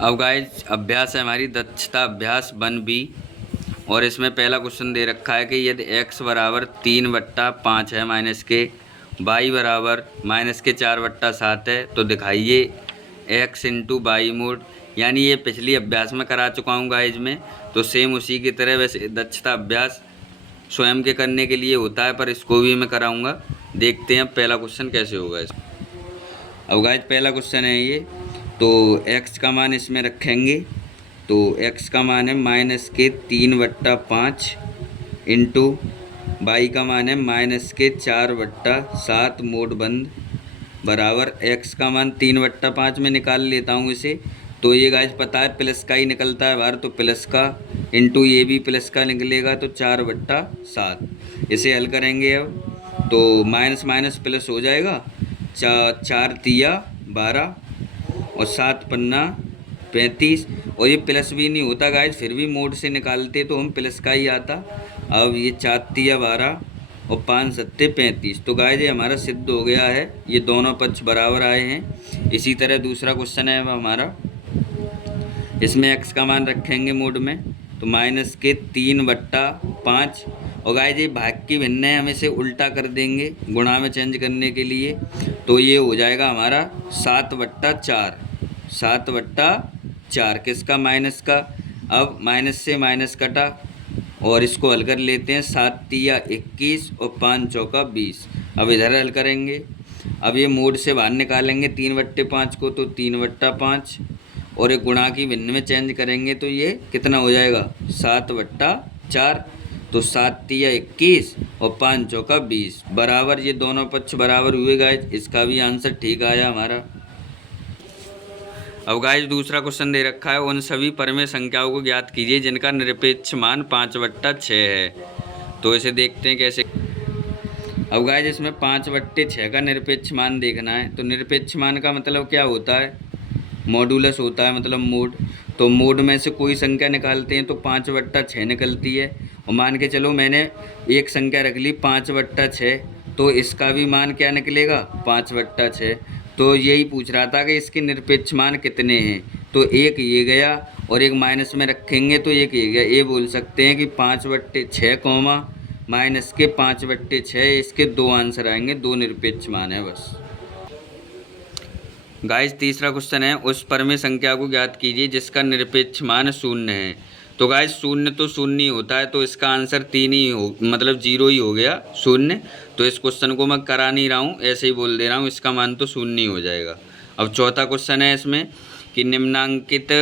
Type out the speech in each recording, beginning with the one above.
अब गाइज अभ्यास है हमारी दक्षता अभ्यास 1B। और इसमें पहला क्वेश्चन दे रखा है कि यदि x बराबर 3/5 है माइनस के, y बराबर -4/7 है तो दिखाइए x इंटू बाई मोड। यानी ये पिछली अभ्यास में करा चुका हूँ गाइज में, तो सेम उसी की तरह वैसे दक्षता अभ्यास स्वयं के करने के लिए होता है, पर इसको भी मैं कराऊंगा। देखते हैं अब पहला क्वेश्चन कैसे होगा। अब गाइज पहला क्वेश्चन है ये, तो x का मान इसमें रखेंगे। तो x का मान है -3/5 इंटू वाई का मान है -4/7 मोड बंद बराबर x का मान 3/5 में निकाल लेता हूँ इसे। तो ये गाइज पता है प्लस का ही निकलता है बाहर, तो प्लस का इंटू ये भी प्लस का निकलेगा तो 4/7। इसे हल करेंगे अब तो माइनस माइनस प्लस हो जाएगा। 4 तिया 12 और 7 पन्ना 35। और ये प्लस भी नहीं होता गाइज, फिर भी मोड से निकालते तो हम प्लस का ही आता। अब ये 4 तिया 12 और 5 सत्ते 35। तो गाइज ये हमारा सिद्ध हो गया है, ये दोनों पक्ष बराबर आए हैं। इसी तरह दूसरा क्वेश्चन है हमारा, इसमें x का मान रखेंगे मोड में, तो -3/5। और गाइज ये भाग की भिन्न है, हम इसे उल्टा कर देंगे गुणा में चेंज करने के लिए। तो ये हो जाएगा हमारा 7/4। 7/4 किसका? माइनस का। अब माइनस से माइनस कटा और इसको हल कर लेते हैं। 7 तिया 21 और 5 चौका 20। अब इधर हल करेंगे। अब ये मोड से बाहर निकालेंगे 3/5 को, तो 3/5 और एक गुणा की भिन्न में चेंज करेंगे तो ये कितना हो जाएगा? 7/4। तो 7 तिया 21 और 5 चौका 20 बराबर, ये दोनों पक्ष बराबर हुए गाइज। इसका भी आंसर ठीक आया हमारा। अब गाइज दूसरा क्वेश्चन दे रखा है, उन सभी परमेय संख्याओं को ज्ञात कीजिए जिनका निरपेक्ष मान 5/6 है। तो इसे देखते हैं कैसे। अब गाइज इसमें 5/6 का निरपेक्ष मान देखना है। तो निरपेक्ष मान का मतलब क्या होता है? मॉडुलस होता है, मतलब मोड। तो मोड में से कोई संख्या निकालते हैं तो 5/6 निकलती है। और मान के चलो मैंने एक संख्या रख ली 5/6, तो इसका भी मान क्या निकलेगा? 5/6। तो यही पूछ रहा था कि इसके निरपेक्ष मान कितने हैं। तो एक ये गया और एक माइनस में रखेंगे तो एक ये गया। ये बोल सकते हैं कि 5/6 कॉमा माइनस के 5/6, इसके दो आंसर आएंगे, दो निरपेक्ष मान है बस। गाइस तीसरा क्वेश्चन है, उस परमेय संख्या को ज्ञात कीजिए जिसका निरपेक्ष मान 0 है। तो गाइस 0 तो 0 ही होता है, तो इसका आंसर 3 ही हो, मतलब 0 ही हो गया 0। तो इस क्वेश्चन को मैं करा नहीं रहा हूँ, ऐसे ही बोल दे रहा हूँ, इसका मान तो 0 ही हो जाएगा। अब चौथा क्वेश्चन है इसमें कि निम्नांकित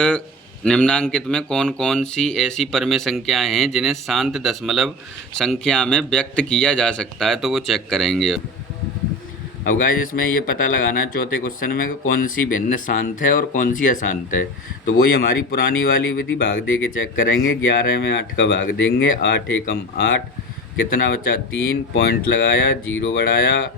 में कौन कौन सी ऐसी परमेय संख्याएँ हैं जिन्हें शांत दशमलव संख्या में व्यक्त किया जा सकता है। तो वो चेक करेंगे। अब गाइस इसमें ये पता लगाना है चौथे क्वेश्चन में कि कौन सी भिन्न शांत है और कौन सी अशांत है। तो वही हमारी पुरानी वाली विधि, भाग दे के चेक करेंगे। 11 में 8 का भाग देंगे, 8 एकम 8, कितना बचा? 3, पॉइंट लगाया, 0 बढ़ाया,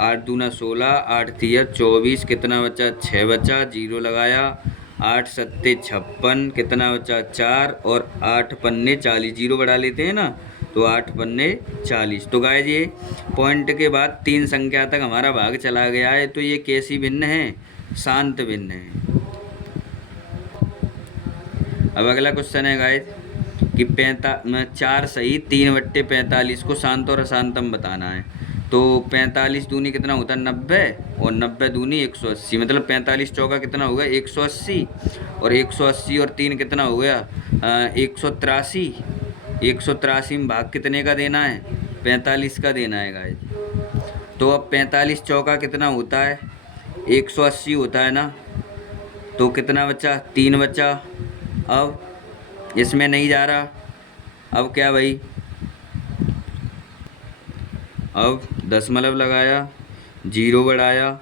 8 दूना 16, 8 तिया 24, कितना बचा? 6 बचा, 0 लगाया, 8 सत्ते 56, कितना बचा? 4 और 8 पन्ने 40, 0 बढ़ा लेते हैं ना, तो 8 पन्ने 40। तो गाइस ये पॉइंट के बाद 3 संख्या तक हमारा भाग चला गया है। तो ये कैसी भिन्न है? शांत भिन्न है। अब अगला क्वेश्चन है गाइस कि 4 सही 3/45 को शांत और अशांतम बताना है। तो 45 दूनी कितना होता है? 90 और 90 दूनी 180, मतलब 45 चौका कितना होगा? 180 और 180 और 3 कितना हो गया? 183। 183 में भाग कितने का देना है? 45 का देना है गाइस। तो अब 45 चौका कितना होता है? 180 होता है ना, तो कितना बचा? 3 बचा। अब इसमें नहीं जा रहा, अब क्या भाई? अब दशमलव लगाया, 0 बढ़ाया,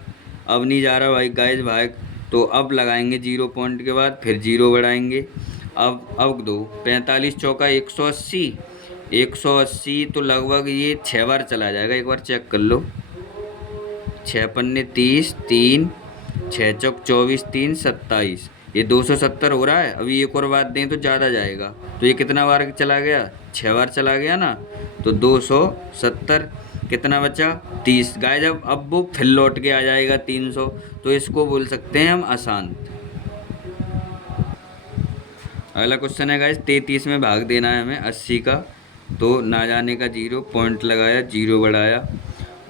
अब नहीं जा रहा भाई गाइस भाग। तो अब लगाएंगे 0 पॉइंट के बाद, फिर 0 बढ़ाएंगे। अब दो 45 चौका 180, 180 तो लगभग ये 6 बार चला जाएगा। एक बार चेक कर लो। 6 पन्ने 30, 3 6 चौक 24, 3 27, ये 270 हो रहा है। अभी एक और बात दें तो ज़्यादा जाएगा। तो ये कितना बार चला गया? 6 बार चला गया ना, तो 270, कितना बचा? 30। गाइस अब वो फिर लौट के आ जाएगा 300। तो इसको बोल सकते हैं हम अशांत। अगला क्वेश्चन है गाइस 33 में भाग देना है हमें 80 का। तो ना जाने का 0, पॉइंट लगाया, 0 बढ़ाया।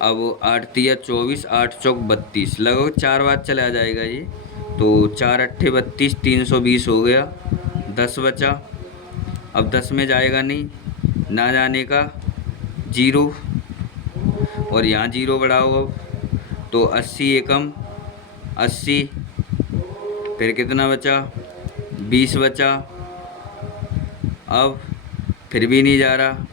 अब 8 तिया 24, 8 चौक 32, लगभग 4 बार चला जाएगा ये। तो 4 अट्ठे 32, 320 हो गया। 10 बचा। अब 10 में जाएगा नहीं, ना जाने का 0 और यहाँ 0 बढ़ाओ। अब तो 80 एकम 80, फिर कितना बचा, 20 बचा। अब फिर भी नहीं जा रहा।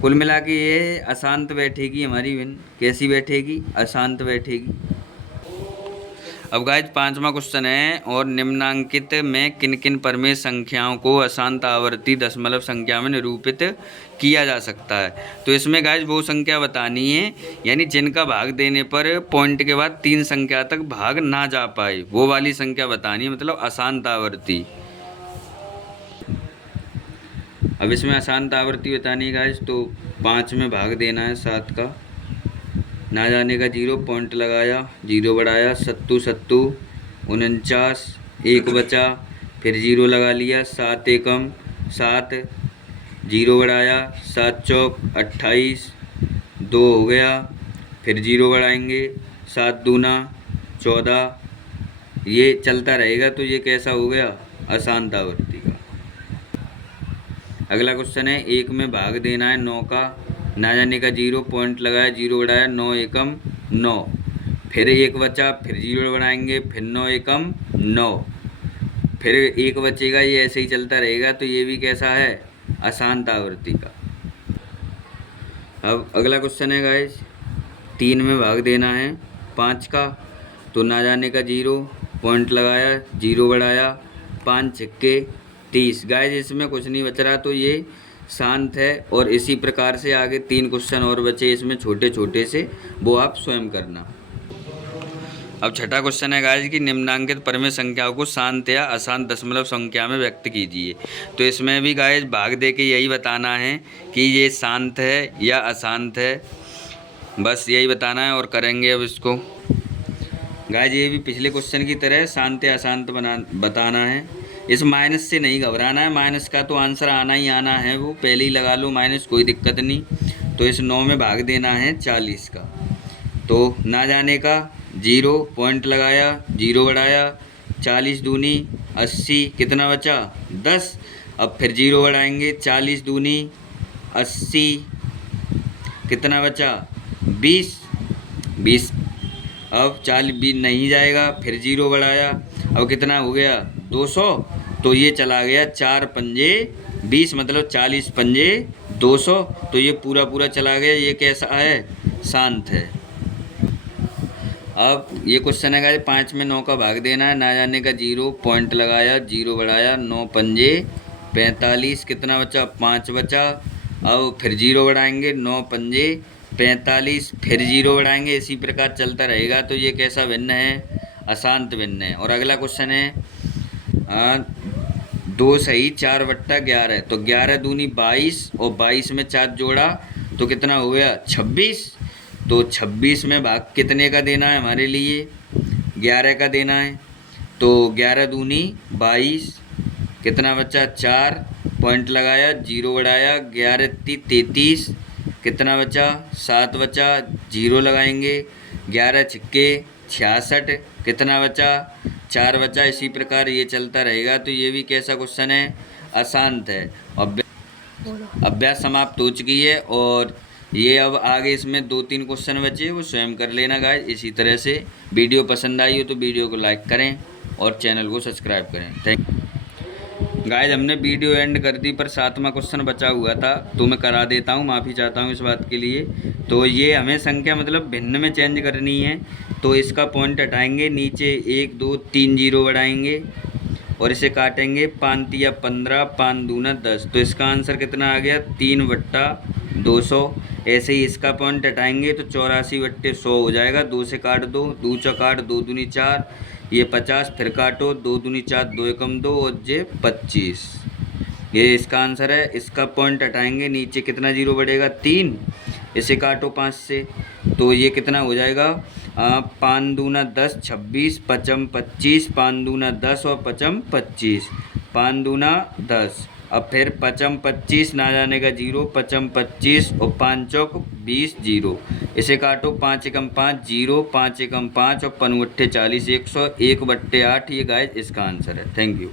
कुल मिला के ये अशांत बैठेगी हमारी विन। कैसी बैठेगी, अशांत बैठेगी। अब गाइस 5वां क्वेश्चन है, और निम्नांकित में किन किन परमेय संख्याओं को अशांत आवर्ती दशमलव संख्या में निरूपित किया जा सकता है। तो इसमें गाइस वो संख्या बतानी है, यानी जिनका भाग देने पर पॉइंट के बाद 3 संख्या तक भाग ना जा पाए, वो वाली संख्या बतानी है, मतलब अशांत आवर्ती। अब इसमें अशांत आवर्ती बतानी है गाइस। तो 5 में भाग देना है 7 का, ना जाने का 0, पॉइंट लगाया, 0 बढ़ाया। 7 7 49, 1 बचा, फिर 0 लगा लिया। 7 एकम 7, 0 बढ़ाया। 7 चौक 28, 2 हो गया, फिर 0 बढ़ाएंगे। 7 दूना 14, ये चलता रहेगा। तो ये कैसा हो गया, अशांत आवर्ती का। अगला क्वेश्चन है 1 में भाग देना है 9 का, ना जाने का 0, पॉइंट लगाया, 0 बढ़ाया। 9 एकम 9, फिर 1 बचा, फिर 0 बढ़ाएंगे, फिर 9 एकम 9, फिर 1 बचेगा। ये ऐसे ही चलता रहेगा। तो ये भी कैसा है, अशांत आवर्ती का। अब अगला क्वेश्चन है गाइस 3 में भाग देना है 5 का। तो ना जाने का 0, पॉइंट लगाया, 0 बढ़ाया। 5 छक्के 30। गाइस इसमें कुछ नहीं बच रहा, तो ये शांत है। और इसी प्रकार से आगे 3 क्वेश्चन और बचे इसमें छोटे छोटे से, वो आप स्वयं करना। अब छठा क्वेश्चन है गाइस कि निम्नांकित परमेय संख्याओं को शांत या अशांत दशमलव संख्या में व्यक्त कीजिए। तो इसमें भी गाइस भाग दे के यही बताना है कि ये शांत है या अशांत है, बस यही बताना है। और करेंगे अब इसको। गाइस ये भी पिछले क्वेश्चन की तरह शांत या अशांत बताना है। इस माइनस से नहीं घबराना है, माइनस का तो आंसर आना ही आना है, वो पहले ही लगा लो माइनस, कोई दिक्कत नहीं। तो इस 9 में भाग देना है 40 का। तो ना जाने का 0, पॉइंट लगाया, 0 बढ़ाया। 40 दूनी 80, कितना बचा, 10। अब फिर 0 बढ़ाएंगे। 40 दूनी 80, कितना बचा, 20। 20 अब 40 नहीं जाएगा, फिर 0 बढ़ाया। अब कितना हो गया, 200। तो ये चला गया 4 पंजे 20, मतलब 40 पंजे 200। तो ये पूरा पूरा चला गया। ये कैसा है, शांत है। अब ये क्वेश्चन है गाइस 5 में 9 का भाग देना है, ना जाने का 0, पॉइंट लगाया, 0 बढ़ाया। 9 पंजे 45, कितना बचा, 5 बचा। अब फिर 0 बढ़ाएंगे। 9 पंजे 45, फिर 0 बढ़ाएंगे। इसी प्रकार चलता रहेगा। तो ये कैसा भिन्न है, अशांत भिन्न है। और अगला क्वेश्चन है 2 सही 4 बट्टा 11। तो 11 दूनी 22, और 22 में 4 जोड़ा तो कितना हो गया, 26। तो 26 में भाग कितने का देना है हमारे लिए, 11 का देना है। तो 11 दूनी 22, कितना बचा, 4, पॉइंट लगाया, 0 बढ़ाया। 11 33, कितना बचा, 7 बचा। 0 लगाएंगे। 11 छक्के 66, कितना बचा, 4 बचा। इसी प्रकार ये चलता रहेगा। तो ये भी कैसा क्वेश्चन है, अशांत है। अभ्यास समाप्त हो चुकी है। और ये अब आगे इसमें 2-3 क्वेश्चन बचे, वो स्वयं कर लेना गाइस। इसी तरह से वीडियो पसंद आई हो तो वीडियो को लाइक करें और चैनल को सब्सक्राइब करें। Thank guys. हमने वीडियो एंड कर दी, पर 7वां क्वेश्चन बचा हुआ था, तो मैं करा देता हूँ, माफ़ी चाहता हूँ इस बात के लिए। तो ये हमें संख्या मतलब भिन्न में चेंज करनी है। तो इसका पॉइंट हटाएंगे, नीचे 1 2 3 0 बढ़ाएंगे और इसे काटेंगे। 5 तिया 15, 5 दूना 10। तो इसका आंसर कितना आ गया, 3/200। ऐसे ही इसका पॉइंट हटाएंगे तो 84/100 हो जाएगा। 2 से काट दो, 2 चौकाट 2 दूनी 4, ये 50, फिर काटो, 2 दूनी 4, 2 एकम 2 और ये 25। ये इसका आंसर है। इसका पॉइंट हटाएंगे, नीचे कितना 0 बढ़ेगा, 3। इसे काटो 5 से, तो ये कितना हो जाएगा, 5 दूना 10, 26, 5 25, 5 दूना 10 और 5 25। 5 दूना 10। अब फिर 5 25 ना जाने का 0, 5 25 और 5 चौक 20 0। इसे काटो, 5 एकम 5 0, 5 एकम 5 और 5 अट्ठे 40, 100, 1/8। ये गाइस इसका आंसर है। Thank you.